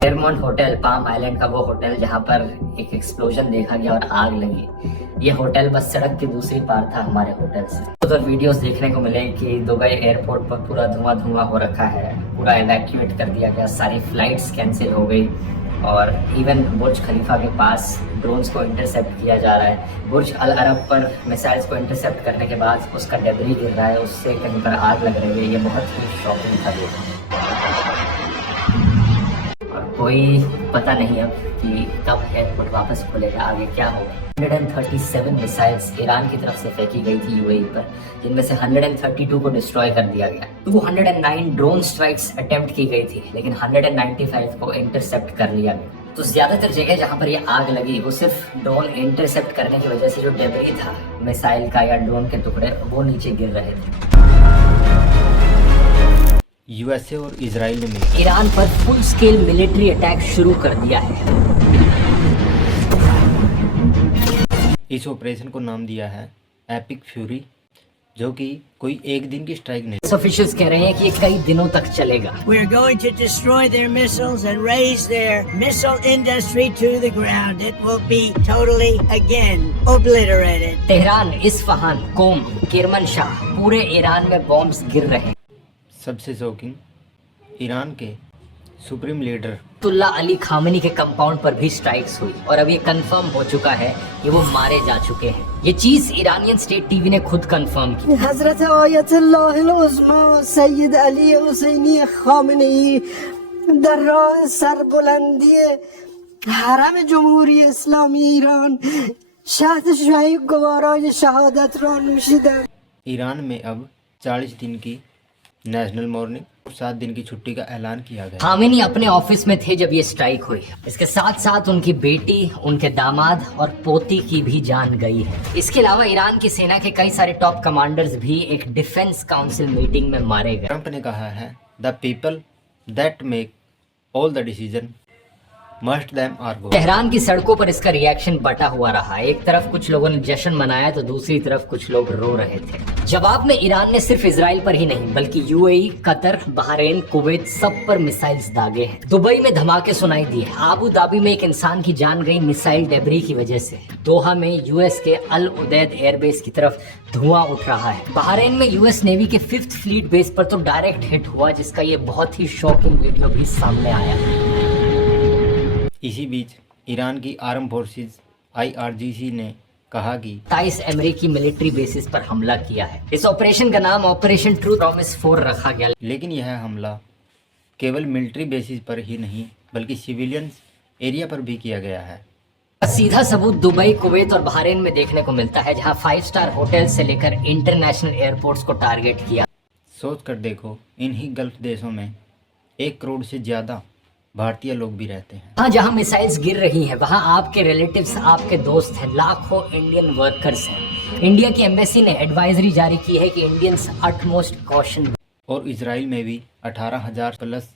Fairmont hotel palm island का वो hotel जहाँ पर एक एक्सप्लोजन देखा गया और आग लगी। ये होटल बस सड़क की दूसरी पार था हमारे होटल से। उधर वीडियोस देखने को मिले कि दुबई एयरपोर्ट पर पूरा धुआं धुआं हो रखा है, पूरा इवैक्यूएट कर दिया गया, सारी फ्लाइट्स कैंसिल हो गई और इवन बुर्ज खलीफा के पास ड्रोन्स को इंटरसेप्ट किया जा रहा है। बुर्ज अल अरब पर मिसाइल्स को इंटरसेप्ट करने के बाद उसका डेब्री गिर रहा है, उससे कहीं पर आग लग रही है। ये बहुत ही शॉकिंग था देखना। कोई पता नहीं अब कि कब एयरपोर्ट वापस खुलेगा, आगे क्या होगा। 137 मिसाइल्स ईरान की तरफ से फेंकी गई थी यूएई पर, जिनमें से 132 को डिस्ट्रॉय कर दिया गया। 209 ड्रोन स्ट्राइक्स अटेम्प्ट की गई थी, लेकिन 195 को इंटरसेप्ट कर लिया गया। तो ज्यादातर जगह जहां पर ये आग लगी वो सिर्फ ड्रोन इंटरसेप्ट करने की वजह से जो डेब्री था मिसाइल का या ड्रोन के टुकड़े वो नीचे गिर रहे थे। यूएसए और इजराइल ने ईरान पर फुल स्केल मिलिट्री अटैक शुरू कर दिया है। इस ऑपरेशन को नाम दिया है एपिक फ्यूरी, जो कि कोई एक दिन की स्ट्राइक नहीं। ऑफिशियल्स कह रहे हैं कि ये कई दिनों तक चलेगा। We are going to destroy their missiles and raise their missile industry to the ground. It will be totally again obliterated. Tehran, Isfahan, Qom, Kermanshah, पूरे ईरान में बॉम्ब्स गिर रहे हैं। सबसे शॉकिंग, ईरान के supreme leader Ayatollah Ali Khamenei के compound पर भी स्ट्राइक्स हुई और अब ये कंफर्म हो चुका है कि वो मारे जा चुके हैं। ये चीज ईरानियन स्टेट टीवी ने खुद कंफर्म की। हजरत आयतुल्लाह उज़्मा सैयद अली हुसैनी खामेनी दर राह सरबुलंदी हरम जमहूरी इस्लामी ईरान शहद शाही गवाराय शहादत रा नूशिदा। ईरान में अब 40 दिन की नेशनल मॉर्निंग और 7 दिन की छुट्टी का ऐलान किया गया। खामेनी अपने ऑफिस में थे जब ये स्ट्राइक हुई। इसके साथ साथ उनकी बेटी, उनके दामाद और पोती की भी जान गई है। इसके अलावा ईरान की सेना के कई सारे टॉप कमांडर्स भी एक डिफेंस काउंसिल मीटिंग में मारे गए। ट्रंप ने कहा है, the people that make all the decision must them are go. Tehran की सड़कों पर इसका रिएक्शन बटा हुआ रहा। एक तरफ कुछ लोगों ने जश्न मनाया तो दूसरी तरफ कुछ लोग रो रहे थे। जवाब में ईरान ने सिर्फ इजराइल पर ही नहीं बल्कि यूएई, कतर, बहरीन, कुवैत सब पर मिसाइल्स दागे हैं। दुबई में धमाके सुनाई दिए। आबू धाबी में एक इंसान की जान गई मिसाइल डेब्री की वजह से। दोहा में यूएस के अल उदैद एयरबेस की तरफ धुआं उठ रहा है। बहरीन में यूएस नेवी के 5th फ्लीट बेस पर तो डायरेक्ट हिट हुआ, जिसका ये बहुत ही शॉकिंग वीडियो भी सामने आया। इसी बीच ईरान की आर्म फोर्सेस IRGC ने कहा कि 27 अमेरिकी मिलिट्री बेसिस पर हमला किया है। इस ऑपरेशन का नाम ऑपरेशन ट्रू प्रॉमिस 4 रखा गया। लेकिन यह हमला केवल मिलिट्री बेसिस पर ही नहीं बल्कि सिविलियंस एरिया पर भी किया गया है। सीधा सबूत दुबई, कुवैत और बहरीन में देखने को मिलता है, जहां 5 स्टार होटल से लेकर इंटरनेशनल एयरपोर्ट्स को टारगेट किया। सोच कर देखो, इन्हीं गल्फ देशों में 1 करोड़ से ज़्यादा भारतीय लोग भी रहते हैं। हाँ, जहाँ मिसाइल्स गिर रही हैं वहाँ आपके रिलेटिव्स, आपके दोस्त हैं, लाखों इंडियन वर्कर्स हैं। इंडिया की एम्बेसी ने एडवाइजरी जारी की है कि इंडियंस अटमोस्ट कॉशन। और इजराइल में भी 18,000 प्लस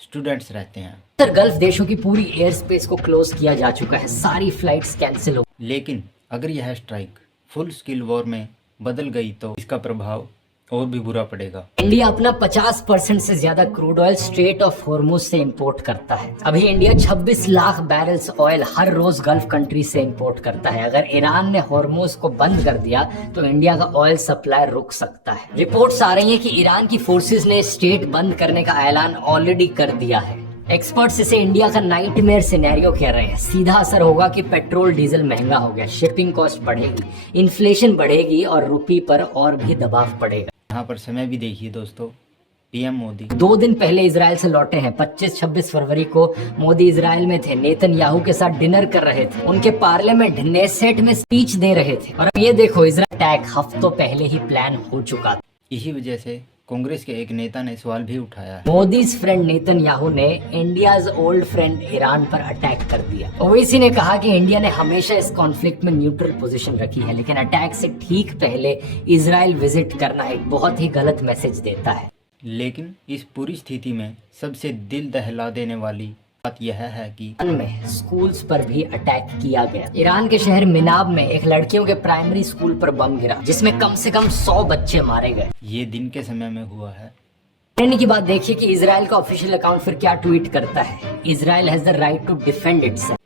स्टूडेंट्स रहते हैं। उत्तर गल्फ देशों की पूरी एयर स्पेस को क्लोज किया जा चुका है, सारी फ्लाइट्स कैंसिल हो। लेकिन अगर यह स्ट्राइक फुल स्किल वॉर में बदल गई तो इसका प्रभाव और भी बुरा पड़ेगा। इंडिया अपना 50% से ज्यादा crude oil straight of Hormuz से इंपोर्ट करता है। अभी इंडिया 26 लाख बैरल्स ऑयल हर रोज गल्फ कंट्री से इंपोर्ट करता है। अगर ईरान ने हॉर्मुज को बंद कर दिया तो इंडिया का ऑयल सप्लाई रुक सकता है। रिपोर्ट्स आ रही है कि ईरान की फोर्सेस ने स्टेट बंद करने का ऐलान ऑलरेडी कर दिया है। एक्सपर्ट्स इसे इंडिया का नाइटमेयर सिनेरियो कह रहे हैं। सीधा असर होगा कि पेट्रोल डीजल महंगा हो गया, शिपिंग कॉस्ट बढ़ेगी, इन्फ्लेशन बढ़ेगी और रुपये पर और भी दबाव पड़ेगा। यहाँ पर समय भी देखिए दोस्तों, पीएम मोदी 2 दिन पहले इजराइल से लौटे हैं। 25-26 फरवरी को मोदी इजराइल में थे, नेतन्याहू के साथ डिनर कर रहे थे, उनके पार्लियामेंट नेसेट में स्पीच दे रहे थे। और अब ये देखो, इजराइल अटैक हफ्तों पहले ही प्लान हो चुका था। इसी वजह से कांग्रेस के एक नेता ने सवाल भी उठाया है। मोदीज फ्रेंड नेतन्याहू ने इंडियाज ओल्ड फ्रेंड ईरान पर अटैक कर दिया। ओवैसी ने कहा कि इंडिया ने हमेशा इस कॉन्फ्लिक्ट में न्यूट्रल पोजीशन रखी है, लेकिन अटैक से ठीक पहले इजराइल विजिट करना एक बहुत ही गलत मैसेज देता है। लेकिन इस पूरी स्थिति में सबसे दिल दहला देने वाली बात यह है कि में स्कूल्स पर भी अटैक किया गया। ईरान के शहर मिनाब में एक लड़कियों के प्राइमरी स्कूल पर बम गिरा, जिसमें कम से कम 100 बच्चे मारे गए। ये दिन के समय में हुआ है कहने की बात देखिए कि इजराइल का ऑफिशियल अकाउंट फिर क्या ट्वीट करता है। Israel has the right to defend itself.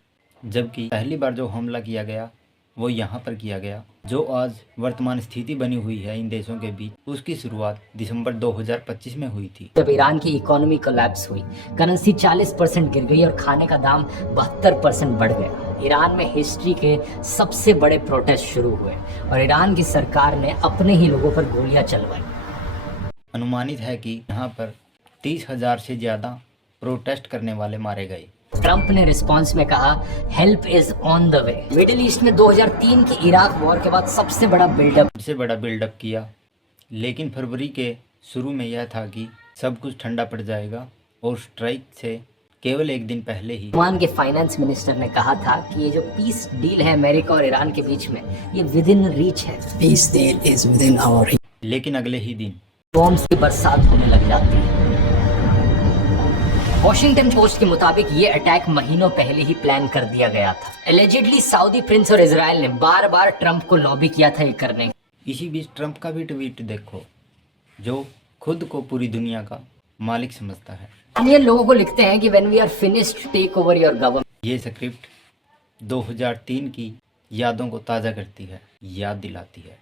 जबकि पहली बार जो हमला किया गया वो यहाँ पर किया गया। जो आज वर्तमान स्थिति बनी हुई है इन देशों के बीच, उसकी शुरुआत दिसंबर 2025 में हुई थी। जब ईरान की इकोनॉमी कोलैप्स हुई, करेंसी 40% गिर गई और खाने का दाम 72% बढ़ गया। ईरान में हिस्ट्री के सबसे बड़े प्रोटेस्ट शुरू हुए और ईरान की सरकार ने अपने ही लोगों पर गोलियां चलवाई। अनुमानित है कि यहाँ पर 30,000 से ज़्यादा प्रोटेस्ट करने वाले मारे गए। ट्रंप ने रिस्पांस में कहा, help is on the way. Middle east में 2003 के इराक वॉर के बाद सबसे बड़ा बिल्डअप किया, लेकिन फरवरी के शुरू में यह था कि सब कुछ ठंडा पड़ जाएगा और स्ट्राइक से केवल एक दिन पहले ही ओमान के फाइनेंस मिनिस्टर ने कहा था कि ये जो पीस डील है अमेरिका और ईरान के बीच में, ये विद इन रीच है। Peace deal is within our reach. लेकिन अगले ही दिन बॉम्ब्स की बरसात होने लग जाती है। वॉशिंगटन पोस्ट के मुताबिक ये अटैक महीनों पहले ही प्लान कर दिया गया था। एलिजिडली सऊदी प्रिंस और इजराइल ने बार बार ट्रंप को लॉबी किया था ये करने। इसी बीच ट्रंप का भी ट्वीट देखो, जो खुद को पूरी दुनिया का मालिक समझता है। इंडियन लोगों को लिखते हैं कि when we are finished take over your government. ये स्क्रिप्ट 2003 की यादों को ताज़ा करती है, याद दिलाती है।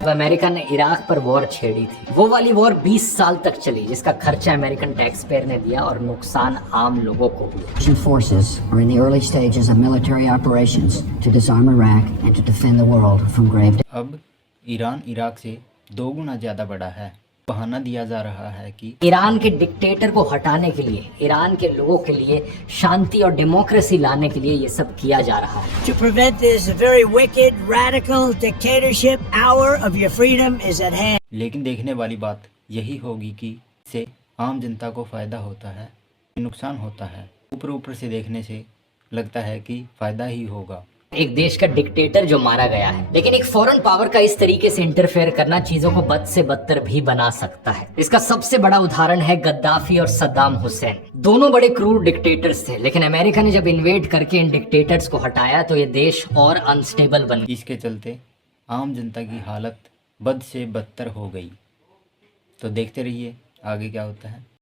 जब अमेरिका ने इराक पर वॉर छेड़ी थी, वो वाली वॉर 20 साल तक चली, जिसका खर्चा अमेरिकन टैक्स पेयर ने दिया और नुकसान आम लोगों को हुआ। Russian forces are in the early stages of military operations to disarm Iraq and to defend the world from grave. अब ईरान इराक से 2 गुना ज़्यादा बड़ा है। बहाना दिया जा रहा है कि ईरान के डिक्टेटर को हटाने के लिए, ईरान के लोगों के लिए शांति और डेमोक्रेसी लाने के लिए ये सब किया जा रहा है। To prevent this very wicked, radical dictatorship, hour of your freedom is at hand. लेकिन देखने वाली बात यही होगी कि इससे आम जनता को फ़ायदा होता है, नुकसान होता है। ऊपर ऊपर से देखने से लगता है कि फ़ायदा ही होगा। एक देश का डिक्टेटर जो मारा गया है, लेकिन एक फॉरेन पावर का इस तरीके से इंटरफेयर करना चीजों को बद से बदतर भी बना सकता है। इसका सबसे बड़ा उदाहरण है गद्दाफी और सद्दाम हुसैन। दोनों बड़े क्रूर डिक्टेटर्स थे, लेकिन अमेरिका ने जब इन्वेड करके इन डिक्टेटर्स को हटाया तो ये देश और अनस्टेबल बन गया। इसके चलते आम जनता की हालत बद से बदतर हो गई। तो देखते रहिए आगे क्या होता है।